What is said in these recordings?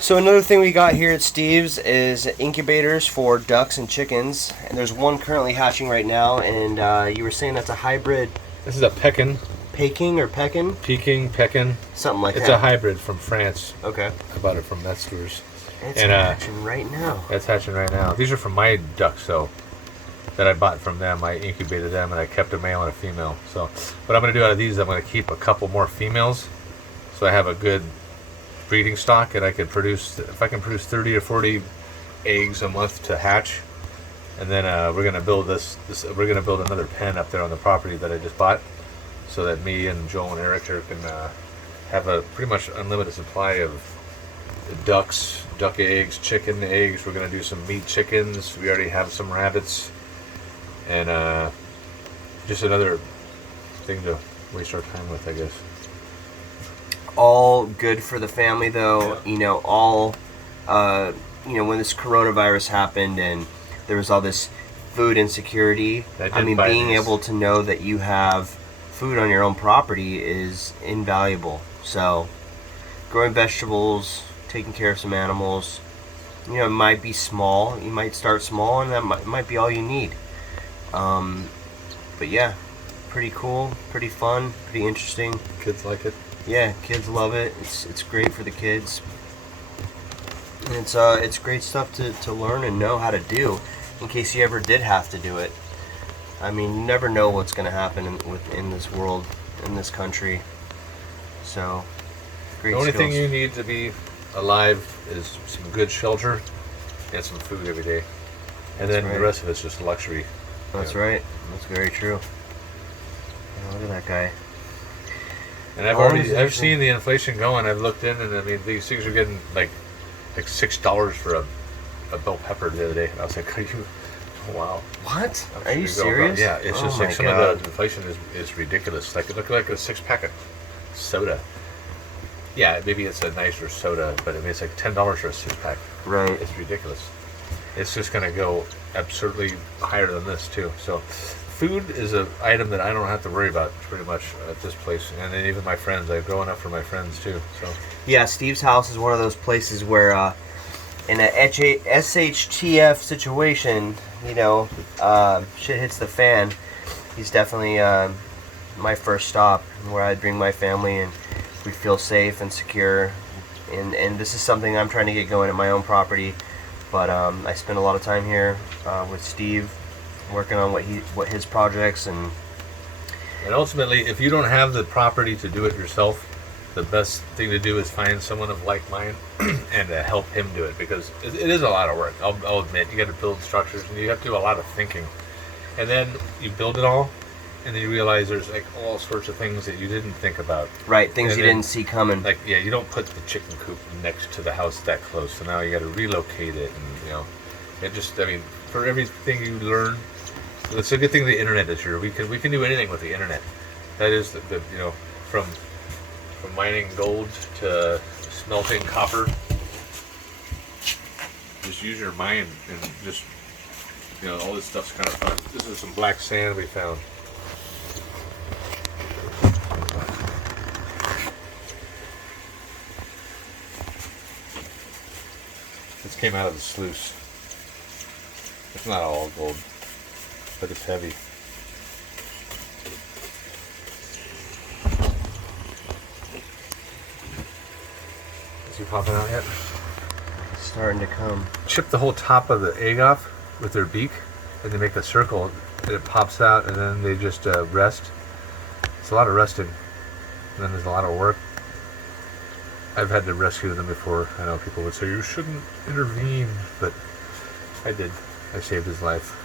So another thing we got here at Steve's is incubators for ducks and chickens, and there's one currently hatching right now. And you were saying that's a hybrid This is a Pekin. Peking or Pekin, Peking. something like It's that. a hybrid from France. Okay. I bought it from Metzger's. It's And, hatching right now. That's hatching right now. These are from my ducks, though, that I bought from them. I incubated them, and I kept a male and a female. So what I'm going to do out of these, I'm going to keep a couple more females, so I have a good breeding stock, and I could produce, if I can produce 30 or 40 eggs a month to hatch, and then we're going to build we're going to build another pen up there on the property that I just bought, so that me and Joel and Eric here can have a pretty much unlimited supply of ducks, duck eggs, chicken eggs. We're going to do some meat chickens. We already have some rabbits, and just another thing to waste our time with, I guess. All good for the family, though. Yeah. You know, when this coronavirus happened and there was all this food insecurity, I mean, being able to know that you have food on your own property is invaluable. So, growing vegetables, taking care of some animals, you know, it might be small. You might start small, and that might be all you need. But yeah, pretty cool, pretty fun, pretty interesting. Kids like it. Yeah, kids love it. It's great for the kids. And it's great stuff to learn and know how to do in case you ever did have to do it. I mean, you never know what's going to happen in this world, in this country. So, great The only skills. thing you need to be alive is some good shelter and some food every day, and That's then right. the rest of it's just luxury. That's right. That's very true. Oh, look at that guy. And I've seen the inflation going. I've looked in, and I mean, these things are getting like $6 for a bell pepper the other day. And I was like, are you? Wow. What? I'm Are sure you serious? Yeah, it's Oh just my like some God. of the inflation is ridiculous. Like it looked like a 6-pack of soda. Yeah, maybe it's a nicer soda, but I mean it's like $10 for a 6-pack. Right. It's ridiculous. It's just going to go absurdly higher than this too. So, food is an item that I don't have to worry about pretty much at this place, and then even my friends. I'm growing up for my friends too. So Yeah, Steve's house is one of those places where, in a SHTF situation, you know, shit hits the fan. He's definitely my first stop where I'd bring my family and we feel safe and secure. And this is something I'm trying to get going at my own property. But I spend a lot of time here with Steve, working on what his projects and ultimately, if you don't have the property to do it yourself, the best thing to do is find someone of like mind and help him do it, because it is a lot of work. I'll admit, you got to build structures and you have to do a lot of thinking, and then you build it all, and then you realize there's like all sorts of things that you didn't think about. right things And you then, didn't see coming. Like, yeah, you don't put the chicken coop next to the house that close, so now you got to relocate it, and you know, it just, I mean, for everything you learn, it's a good thing the internet is here. We can do anything with the internet. That is the you know, from mining gold to smelting copper. Just use your mind and just, you know, all this stuff's kind of fun. This is some black sand we found. This came out of the sluice. It's not all gold, but it's heavy. Is he popping out yet? It's starting to come. Chip the whole top of the egg off with their beak, and they make a circle, and it pops out, and then they just rest. It's a lot of resting, and then there's a lot of work. I've had to rescue them before. I know people would say you shouldn't intervene, but I did. I saved his life.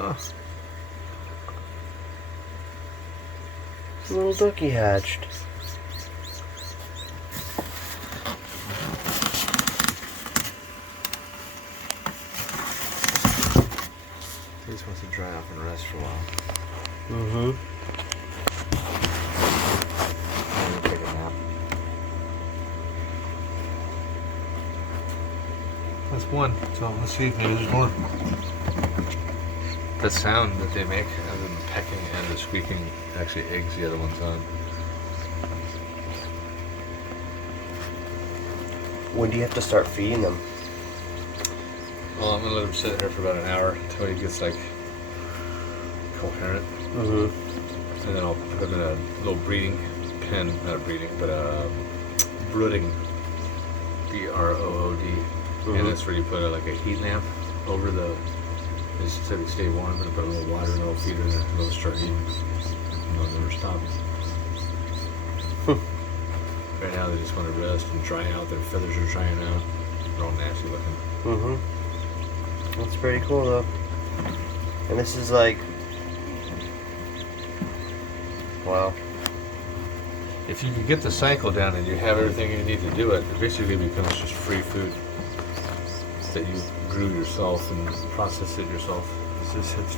Oh. Little ducky hatched. He just wants to dry off and rest for a while. Mm-hmm. I'm gonna take a nap. That's one. So let's see if maybe there's more. The sound that they make, other than pecking and the squeaking, actually eggs the other ones on. When do you have to start feeding them? Well, I'm gonna let him sit here for about an hour until he gets like coherent, Mm-hmm. and then I'll put him in a little breeding pen, not a breeding, but a brooding, BROOD, and that's where you put like a heat lamp over the. Just so they stay warm, and put a little water and a little feeder in there, and they'll start eating. And they'll never stop. Right now, they just want to rest and dry out. Their feathers are drying out. They're all nasty looking. Mm-hmm. That's pretty cool, though. And this is like... Wow. If you can get the cycle down and you have everything you need to do it, it basically becomes just free food that you grew yourself and process it yourself. It's just hits